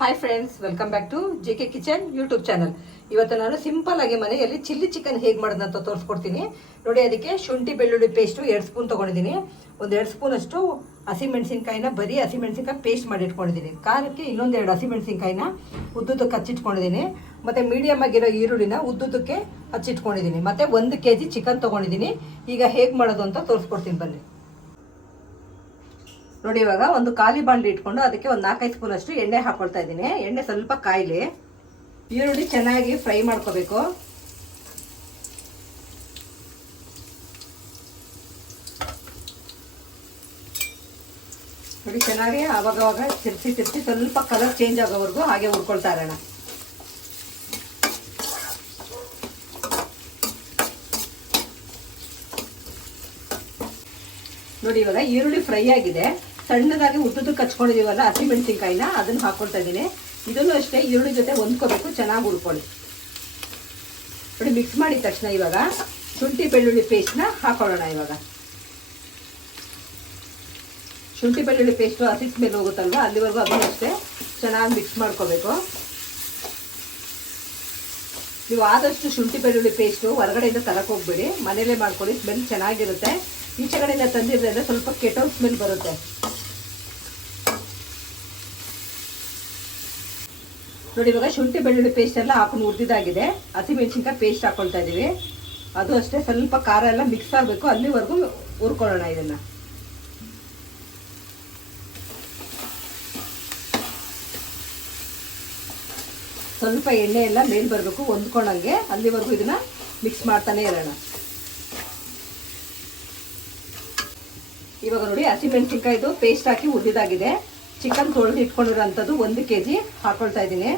Hi friends welcome back to J K kitchen YouTube channel ಇವತ್ತು ನಾನು simple ಆಗಿ ಮನೆಯಲ್ಲಿ ಚಿಲ್ಲಿ ಚಿಕನ್ ಹೇಗೆ ಮಾಡೋದು ಅಂತ ತೋರಿಸ್ಕೊಡ್ತೀನಿ. ನೋಡಿ, ಅದಕ್ಕೆ ಶುಂಠಿ, ಬೆಳ್ಳುಳ್ಳಿ ಪೇಸ್ಟು ಎರಡು ಸ್ಪೂನ್ ತೊಗೊಂಡಿದ್ದೀನಿ. ಒಂದು ಎರಡು ಸ್ಪೂನ್ ಅಷ್ಟು ಹಸಿಮೆಣಸಿನ್ಕಾಯಿನ ಬರೀ ಹಸಿಮೆಣಸಿನ್ಕಾಯಿ ಪೇಸ್ಟ್ ಮಾಡಿ ಇಟ್ಕೊಂಡಿದ್ದೀನಿ. ಖಾರಕ್ಕೆ ಇನ್ನೊಂದೆರಡು ಹಸಿಮೆಣಸಿನ್ಕಾಯಿನ ಉದ್ದುದ್ದಕ್ಕೆ ಹಚ್ಚಿಟ್ಕೊಂಡಿದ್ದೀನಿ. ಮತ್ತು ಮೀಡಿಯಮ್ ಆಗಿರೋ ಈರುಳ್ಳಿನ ಉದ್ದುದ್ದಕ್ಕೆ ಹಚ್ಚಿಟ್ಕೊಂಡಿದ್ದೀನಿ. ಮತ್ತು ಒಂದು ಕೆ ಜಿ ಚಿಕನ್ ತೊಗೊಂಡಿದ್ದೀನಿ. ಈಗ ಹೇಗೆ ಮಾಡೋದು ಅಂತ ತೋರಿಸ್ಕೊಡ್ತೀನಿ, ಬನ್ನಿ. ನೋಡಿ ಇವಾಗ ಒಂದು ಖಾಲಿ ಬಾಂಡ್ಲಿ ಇಟ್ಕೊಂಡು ಅದಕ್ಕೆ ಒಂದು ನಾಲ್ಕೈದು ಸ್ಪೂನ್ ಅಷ್ಟು ಎಣ್ಣೆ ಹಾಕೊಳ್ತಾ ಇದ್ದೀನಿ. ಎಣ್ಣೆ ಸ್ವಲ್ಪ ಕಾಯಿಲಿ. ಈರುಳ್ಳಿ ಚೆನ್ನಾಗಿ ಫ್ರೈ ಮಾಡ್ಕೋಬೇಕು. ನೋಡಿ ಚೆನ್ನಾಗಿ ಆವಾಗವಾಗ ತಿರ್ಸಿ ತಿರ್ಸಿ ಸ್ವಲ್ಪ ಕಲರ್ ಚೇಂಜ್ ಆಗೋವರೆಗೂ ಹಾಗೆ ಹುರ್ಕೊಳ್ತಾ ಇರೋಣ. ನೋಡಿ ಇವಾಗ ಈರುಳ್ಳಿ ಫ್ರೈ ಆಗಿದೆ. ಸಣ್ಣದಾಗಿ ಉದ್ದುದಕ್ಕೆ ಕಚ್ಕೊಂಡಿದ್ದೀವಲ್ಲ ಹಸಿಮೆಣಸಿನ್ಕಾಯಿನ ಅದನ್ನ ಹಾಕೊಳ್ತಾ ಇದ್ದೀನಿ. ಇದನ್ನು ಅಷ್ಟೇ, ಈರುಳ್ಳಿ ಜೊತೆ ಹೊಂದ್ಕೋಬೇಕು, ಚೆನ್ನಾಗಿ ಹುರ್ಕೊಳ್ಳಿ. ನೋಡಿ ಮಿಕ್ಸ್ ಮಾಡಿದ ತಕ್ಷಣ ಇವಾಗ ಶುಂಠಿ ಬೆಳ್ಳುಳ್ಳಿ ಪೇಸ್ಟ್ನ ಹಾಕೊಳ್ಳೋಣ ಇವಾಗ. ಶುಂಠಿ ಬೆಳ್ಳುಳ್ಳಿ ಪೇಸ್ಟು ಹಸಿ ಮೇಲೆ ಹೋಗುತ್ತಲ್ವ, ಅಲ್ಲಿವರೆಗೂ ಅದನ್ನು ಅಷ್ಟೇ ಚೆನ್ನಾಗಿ ಮಿಕ್ಸ್ ಮಾಡ್ಕೋಬೇಕು. ನೀವು ಆದಷ್ಟು ಶುಂಠಿ ಬೆಳ್ಳುಳ್ಳಿ ಪೇಸ್ಟು ಹೊರಗಡೆಯಿಂದ ತರಕ್ಕೋಗ್ಬೇಡಿ ಮನೇಲೇ ಮಾಡ್ಕೊಳ್ಳಿ ಸ್ಮೆಲ್ ಚೆನ್ನಾಗಿರುತ್ತೆ. ಈಚೆ ಕಡೆಯಿಂದ ತಂದಿದ್ರೆ ಸ್ವಲ್ಪ ಕೆಟ್ಟೋ ಸ್ಮೆಲ್ ಬರುತ್ತೆ. ನೋಡಿ, ಇವಾಗ ಶುಂಠಿ ಬೆಳ್ಳುಳ್ಳಿ ಪೇಸ್ಟ್ ಎಲ್ಲ ಹಾಕೊಂಡು ಹುರಿದಿದ್ದಾಗಿದೆ ಹಸಿಮೆಣಸಿನ್ಕಾಯಿ ಪೇಸ್ಟ್ ಹಾಕೊಳ್ತಾ ಇದ್ದೀವಿ. ಅದು ಅಷ್ಟೇ, ಸ್ವಲ್ಪ ಖಾರ ಎಲ್ಲ ಮಿಕ್ಸ್ ಆಗಬೇಕು. ಅಲ್ಲಿವರೆಗೂ ಹುರ್ಕೊಳ್ಳೋಣ ಇದನ್ನು. ಸ್ವಲ್ಪ ಎಣ್ಣೆ ಎಲ್ಲ ಮೇಲ್ ಬರಬೇಕು, ಹೊಂದ್ಕೊಂಡಂಗೆ ಅಲ್ಲಿವರೆಗೂ ಇದನ್ನು ಮಿಕ್ಸ್ ಮಾಡ್ತಾನೆ ಇರೋಣ. ಇವಾಗ ನೋಡಿ ಹಸಿಮೆಣಸಿನ್ಕಾಯ್ದು ಪೇಸ್ಟ್ ಹಾಕಿ ಹುರಿದಾಗಿದೆ ಚಿಕನ್ ತೊಳೆದು ಇಟ್ಕೊಂಡಿರೋಂಥದ್ದು ಒಂದು ಕೆ ಜಿ ಹಾಕೊಳ್ತಾ ಇದ್ದೀನಿ.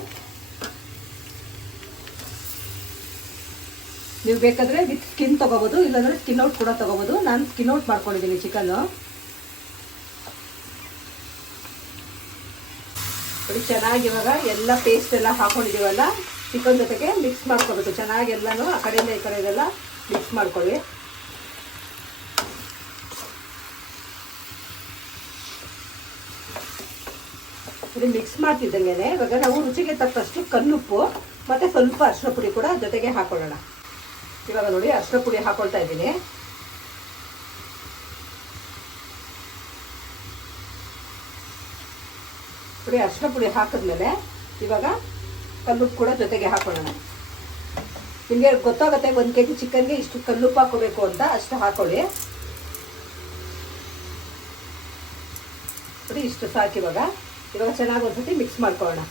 ನೀವು ಬೇಕಾದ್ರೆ ವಿತ್ ಸ್ಕಿನ್ ತಗೋಬೋದು, ಇಲ್ಲಾಂದರೆ ಸ್ಕಿನ್ ಔಟ್ ಕೂಡ ತಗೋಬೋದು. ನಾನು ಸ್ಕಿನ್ ಔಟ್ ಮಾಡ್ಕೊಂಡಿದ್ದೀನಿ ಚಿಕನ್ನು. ಚೆನ್ನಾಗಿ ಇವಾಗ ಎಲ್ಲ ಪೇಸ್ಟ್ ಎಲ್ಲ ಹಾಕೊಂಡಿದ್ದೀವಲ್ಲ? ಚಿಕನ್ ಜೊತೆಗೆ ಮಿಕ್ಸ್ ಮಾಡ್ಕೋಬೇಕು. ಚೆನ್ನಾಗಿ ಎಲ್ಲನೂ ಆ ಕಡೆಯಿಂದ ಈ ಕಡೆಗೆಲ್ಲ ಮಿಕ್ಸ್ ಮಾಡ್ಕೊಳ್ಳಿ. ಇದು ಮಿಕ್ಸ್ ಮಾಡ್ತಿದ್ದಂಗೆ ಇವಾಗ ನಾವು ರುಚಿಗೆ ತಕ್ಕಷ್ಟು ಕಲ್ಲುಪ್ಪು ಮತ್ತೆ ಸ್ವಲ್ಪ ಅರಿಶಿನ ಪುಡಿ ಕೂಡ ಜೊತೆಗೆ ಹಾಕೊಳ್ಳೋಣ. ಇವಾಗ ನೋಡಿ ಅರಿಶಿನ ಪುಡಿ ಹಾಕೊಳ್ತಾ ಇದ್ದೀನಿ. ಪುಡಿ ಅರಿಶಿನ ಪುಡಿ ಹಾಕಿದ್ಮೇಲೆ ಇವಾಗ ಕಲ್ಲುಪ್ಪು ಕೂಡ ಜೊತೆಗೆ ಹಾಕೊಳ್ಳೋಣ. ನಿಮಗೆ ಗೊತ್ತಾಗುತ್ತೆ ಒಂದು ಕೆ ಜಿ ಚಿಕನ್ಗೆ ಇಷ್ಟು ಕಲ್ಲುಪ್ಪು ಹಾಕೋಬೇಕು ಅಂತ ಅಷ್ಟು ಹಾಕೊಳ್ಳಿ. ನೋಡಿ ಇಷ್ಟು ಸಾಕು ಇವಾಗ ಚೆನ್ನಾಗಿ ಒಂದ್ಸತಿ ಮಿಕ್ಸ್ ಮಾಡ್ಕೊಳ್ಳೋಣ.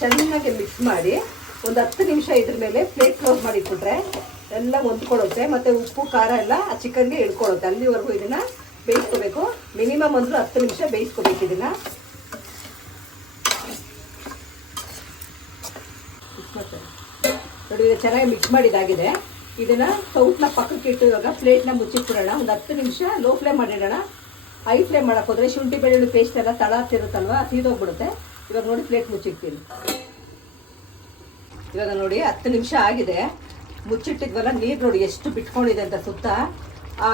ಚೆನ್ನಾಗಿ ಮಿಕ್ಸ್ ಮಾಡಿ ಒಂದು ಹತ್ತು ನಿಮಿಷ ಇದ್ರ ಮೇಲೆ ಪ್ಲೇಟ್ ಕ್ಲೋಸ್ ಮಾಡಿ ಇಟ್ಬಿಟ್ರೆ ಎಲ್ಲ ಹೊಂದ್ಕೊಳ್ಳುತ್ತೆ. ಮತ್ತೆ ಉಪ್ಪು, ಖಾರ ಎಲ್ಲ ಆ ಚಿಕನ್ಗೆ ಇಳ್ಕೊಳ್ಳುತ್ತೆ. ಅಲ್ಲಿವರೆಗೂ ಇದನ್ನ ಬೇಯಿಸ್ಕೋಬೇಕು. ಮಿನಿಮಮ್ ಅಂದರೂ ಹತ್ತು ನಿಮಿಷ ಬೇಯಿಸ್ಕೋಬೇಕು ಇದನ್ನ. ನೋಡಿ, ಚೆನ್ನಾಗಿ ಮಿಕ್ಸ್ ಮಾಡಿದಾಗಿದೆ ಇದನ್ನ ಸೌಟ್ನ ಪಕ್ಕಕ್ಕೆ ಇಟ್ಟು ಇವಾಗ ಪ್ಲೇಟ್ನ ಮುಚ್ಚಿಟ್ಬಿಡೋಣ. ಒಂದು ಹತ್ತು ನಿಮಿಷ ಲೋ ಫ್ಲೇಮ್ ಮಾಡಿಡೋಣ. ಹೈ ಫ್ಲೇಮ್ ಮಾಡಕ್ಕೆ ಹೋದ್ರೆ ಶುಂಠಿ, ಬೆಳ್ಳುಳ್ಳಿ ಪೇಸ್ಟ್ ಎಲ್ಲ ತಳ ಹತ್ತಿರುತ್ತಲ್ವ ಸೀದೋಗ್ಬಿಡುತ್ತೆ. ಇವಾಗ ನೋಡಿ ಪ್ಲೇಟ್ ಮುಚ್ಚಿಡ್ತೀನಿ. ಇವಾಗ ನೋಡಿ ಹತ್ತು ನಿಮಿಷ ಆಗಿದೆ. ಮುಚ್ಚಿಟ್ಟಿದ್ವಲ್ಲ, ನೀರು ನೋಡಿ ಎಷ್ಟು ಬಿಟ್ಕೊಂಡಿದೆ ಅಂತ ಸುತ್ತ.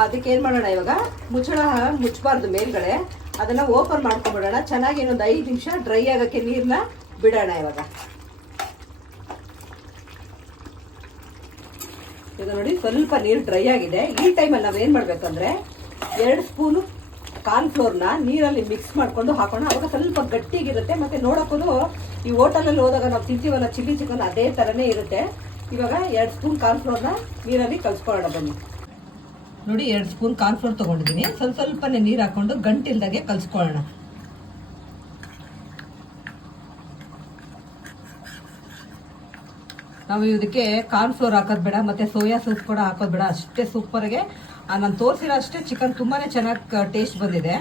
ಅದಕ್ಕೆ ಏನು ಮಾಡೋಣ ಇವಾಗ? ಮುಚ್ಚಳ ಮುಚ್ಚಬಾರ್ದು ಮೇಲ್ಗಡೆ. ಅದನ್ನು ಓಪನ್ ಮಾಡ್ಕೊಂಬಿಡೋಣ ಚೆನ್ನಾಗಿ ಇನ್ನೊಂದು ಐದು ನಿಮಿಷ ಡ್ರೈ ಆಗೋಕ್ಕೆ ನೀರನ್ನ ಬಿಡೋಣ ಇವಾಗ. ಈಗ ನೋಡಿ ಸ್ವಲ್ಪ ನೀರು ಡ್ರೈ ಆಗಿದೆ. ಈ ಟೈಮಲ್ಲಿ ನಾವು ಏನು ಮಾಡಬೇಕಂದ್ರೆ ಎರಡು ಸ್ಪೂನು ಕಾರ್ನ್ಫ್ಲೋರ್ನ ನೀರಲ್ಲಿ ಮಿಕ್ಸ್ ಮಾಡಿಕೊಂಡು ಹಾಕೋಣ. ಅವಾಗ ಸ್ವಲ್ಪ ಗಟ್ಟಿಗಿರುತ್ತೆ. ಮತ್ತು ನೋಡೋಕ್ಕೂ ಈ ಹೋಟೆಲಲ್ಲಿ ಹೋದಾಗ ನಾವು ತಿಂತೀವಲ್ಲ, ಚಿಲ್ಲಿ ಚಿಕನ್ ಅದೇ ಥರನೇ ಇರುತ್ತೆ. ಇವಾಗ ಎರಡು ಸ್ಪೂನ್ ಕಾರ್ನ್ಫ್ಲೋರ್ನ ನೀರಲ್ಲಿ ಕಲಿಸ್ಕೊಳ್ಳೋಣ ಬನ್ನಿ. ನೋಡಿ ಎರಡು ಸ್ಪೂನ್ ಕಾರ್ನ್ಫ್ಲೋರ್ ತೊಗೊಂಡಿದ್ದೀನಿ. ಸ್ವಲ್ಪ ಸ್ವಲ್ಪನೇ ನೀರು ಹಾಕ್ಕೊಂಡು ಗಂಟಿಲ್ದಾಗೆ ಕಲ್ಸ್ಕೊಳ್ಳೋಣ. ನಾವು ಇದಕ್ಕೆ ಕಾರ್ನ್ ಫ್ಲೋರ್ ಹಾಕೋದು ಬೇಡ, ಮತ್ತು ಸೋಯಾ ಸಾಸ್ ಕೂಡ ಹಾಕೋದು ಬೇಡ. ಅಷ್ಟೇ ಸೂಪರ್ಗೆ ನಾನು ತೋರಿಸಿರೋ ಅಷ್ಟೇ ಚಿಕನ್ ತುಂಬಾ ಚೆನ್ನಾಗಿ ಟೇಸ್ಟ್ ಬಂದಿದೆ.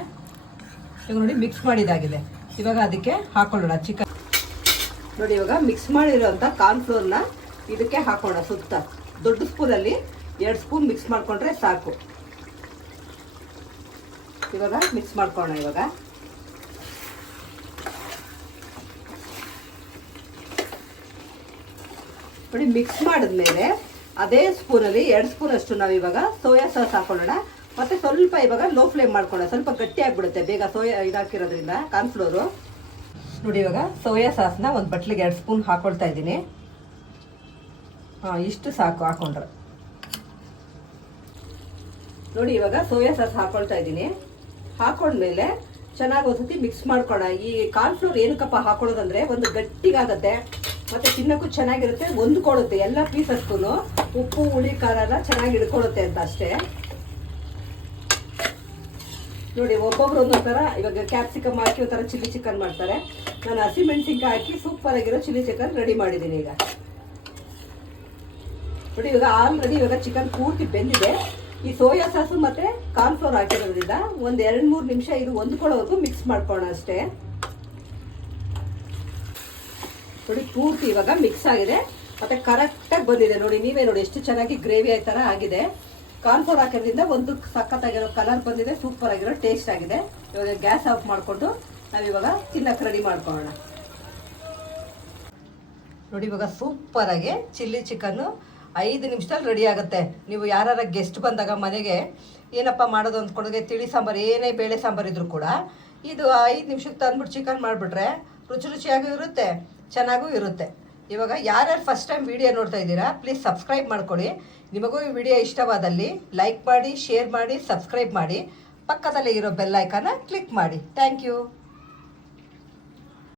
ಇವಾಗ ನೋಡಿ ಮಿಕ್ಸ್ ಮಾಡಿದಾಗಿದೆ ಇವಾಗ ಅದಕ್ಕೆ ಹಾಕೊಳ್ಳೋಣ ಚಿಕನ್ ನೋಡಿ ಇವಾಗ ಮಿಕ್ಸ್ ಮಾಡಿರೋಂಥ ಕಾರ್ನ್ ಫ್ಲೋರ್ನ ಇದಕ್ಕೆ ಹಾಕೋಣ ಸುತ್ತ. ದೊಡ್ಡ ಸ್ಪೂನಲ್ಲಿ ಎರಡು ಸ್ಪೂನ್ ಮಿಕ್ಸ್ ಮಾಡಿಕೊಂಡ್ರೆ ಸಾಕು. ಇವಾಗ ಮಿಕ್ಸ್ ಮಾಡ್ಕೊಳ್ಳೋಣ ಇವಾಗ. ನೋಡಿ ಮಿಕ್ಸ್ ಮಾಡಿದ್ಮೇಲೆ ಅದೇ ಸ್ಪೂನಲ್ಲಿ ಎರಡು ಸ್ಪೂನ್ ಅಷ್ಟು ನಾವು ಇವಾಗ ಸೋಯಾ ಸಾಸ್ ಹಾಕೊಳ್ಳೋಣ. ಮತ್ತೆ ಸ್ವಲ್ಪ ಇವಾಗ ಲೋ ಫ್ಲೇಮ್ ಮಾಡ್ಕೊಳ್ಳೋಣ. ಸ್ವಲ್ಪ ಗಟ್ಟಿ ಆಗಿಬಿಡುತ್ತೆ. ಬೇಗ ಸೋಯಾ ಇದಾಕಿರೋದ್ರಿಂದ ಕಾರ್ನ್ಫ್ಲೋರು ನೋಡಿ, ಇವಾಗ ಸೋಯಾ ಸಾಸ್ನ ಒಂದು ಬಟ್ಲಿಗೆ ಎರಡು ಸ್ಪೂನ್ ಹಾಕೊಳ್ತಾ ಇದ್ದೀನಿ. ಹಾಂ, ಇಷ್ಟು ಸಾಕು ಹಾಕೊಂಡ್ರೆ. ನೋಡಿ, ಇವಾಗ ಸೋಯಾ ಸಾಸ್ ಹಾಕೊಳ್ತಾ ಇದ್ದೀನಿ. ಹಾಕೊಂಡ್ಮೇಲೆ ಚೆನ್ನಾಗಿ ಒಂದ್ಸತಿ ಮಿಕ್ಸ್ ಮಾಡ್ಕೊಳ್ಳೋಣ. ಈ ಕಾರ್ನ್ಫ್ಲೋರ್ ಏನಕ್ಕಪ್ಪ ಹಾಕೊಳ್ಳೋದಂದ್ರೆ ಒಂದು ಗಟ್ಟಿಗಾಗತ್ತೆ. ಮತ್ತೆ ತಿನ್ನಕ್ಕೂ ಚೆನ್ನಾಗಿರುತ್ತೆ, ಹೊಂದ್ಕೊಳ್ಳುತ್ತೆ. ಎಲ್ಲ ಪೀಸಸ್ಗೂ ಉಪ್ಪು, ಹುಳಿ, ಖಾರ ಎಲ್ಲ ಚೆನ್ನಾಗಿ ಹಿಡ್ಕೊಳ್ಳುತ್ತೆ ಅಂತ ಅಷ್ಟೇ. ನೋಡಿ, ಒಬ್ಬೊಬ್ರು ಒಂದೊಂದು ಥರ ಇವಾಗ ಕ್ಯಾಪ್ಸಿಕಮ್ ಹಾಕಿ ಒಂಥರ ಚಿಲ್ಲಿ ಚಿಕನ್ ಮಾಡ್ತಾರೆ. ನಾನು ಹಸಿಮೆಣಸಿನ್ಕಾಯಿ ಹಾಕಿ ಸೂಪರ್ ಆಗಿರೋ ಚಿಲ್ಲಿ ಚಿಕನ್ ರೆಡಿ ಮಾಡಿದ್ದೀನಿ ಈಗ. ನೋಡಿ, ಇವಾಗ ಆಲ್ರೆಡಿ ಇವಾಗ ಚಿಕನ್ ಪೂರ್ತಿ ಬೆಂದಿದೆ. ಈ ಸೋಯಾ ಸಾಸು ಮತ್ತೆ ಕಾರ್ನ್ಫ್ಲೋರ್ ಹಾಕಿರೋದ್ರಿಂದ ಒಂದು ಎರಡು ಮೂರು ನಿಮಿಷ ಇದು ಹೊಂದ್ಕೊಳ್ಳೋದು ಮಿಕ್ಸ್ ಮಾಡ್ಕೋಣ ಅಷ್ಟೇ. ನೋಡಿ ಪೂರ್ತಿ ಇವಾಗ ಮಿಕ್ಸ್ ಆಗಿದೆ. ಮತ್ತೆ ಕರೆಕ್ಟಾಗಿ ಬಂದಿದೆ. ನೋಡಿ, ನೀವೇ ನೋಡಿ ಎಷ್ಟು ಚೆನ್ನಾಗಿ ಗ್ರೇವಿ ಥರ ಆಗಿದೆ. ಕಾರ್ನ್ಫ್ಲೋರ್ ಹಾಕೋದ್ರಿಂದ ಒಂದು ಸಖತ್ತಾಗಿರೋ ಕಲರ್ ಬಂದಿದೆ. ಸೂಪರ್ ಆಗಿರೋ ಟೇಸ್ಟ್ ಆಗಿದೆ. ಇವಾಗ ಗ್ಯಾಸ್ ಆಫ್ ಮಾಡಿಕೊಂಡು ನಾವಿವಾಗ ತಿನ್ನಕ್ಕೆ ರೆಡಿ ಮಾಡ್ಕೊಳ್ಳೋಣ. ನೋಡಿ, ಇವಾಗ ಸೂಪರ್ ಆಗಿ ಚಿಲ್ಲಿ ಚಿಕನ್ನು ಐದು ನಿಮಿಷದಲ್ಲಿ ರೆಡಿ ಆಗುತ್ತೆ. ನೀವು ಯಾರ ಗೆಸ್ಟ್ ಬಂದಾಗ ಮನೆಗೆ, ಏನಪ್ಪ ಮಾಡೋದು ಅಂದ್ಕೊಂಡ್ರೆ ತಿಳಿ ಸಾಂಬಾರು, ಏನೇ ಬೇಳೆ ಸಾಂಬಾರು ಇದ್ರೂ ಕೂಡ ಇದು ಐದು ನಿಮಿಷಕ್ಕೆ ತಂದ್ಬಿಟ್ಟು ಚಿಕನ್ ಮಾಡಿಬಿಟ್ರೆ ರುಚಿ ರುಚಿಯಾಗೂ ಇರುತ್ತೆ. ಚೆನ್ನಾಗೂ ಇರುತ್ತೆ. ಇವಾಗ ಯಾರ್ಯಾರು ಫಸ್ಟ್ ಟೈಮ್ ವಿಡಿಯೋ ನೋಡ್ತಾ ಇದ್ದೀರಾ ಪ್ಲೀಸ್ ಸಬ್ಸ್ಕ್ರೈಬ್ ಮಾಡ್ಕೊಳ್ಳಿ. ನಿಮಗೂ ಈ ವಿಡಿಯೋ ಇಷ್ಟವಾದಲ್ಲಿ ಲೈಕ್ ಮಾಡಿ ಶೇರ್ ಮಾಡಿ ಸಬ್ಸ್ಕ್ರೈಬ್ ಮಾಡಿ. ಪಕ್ಕದಲ್ಲೇ ಇರೋ ಬೆಲ್ ಐಕಾನ ಕ್ಲಿಕ್ ಮಾಡಿ. Thank you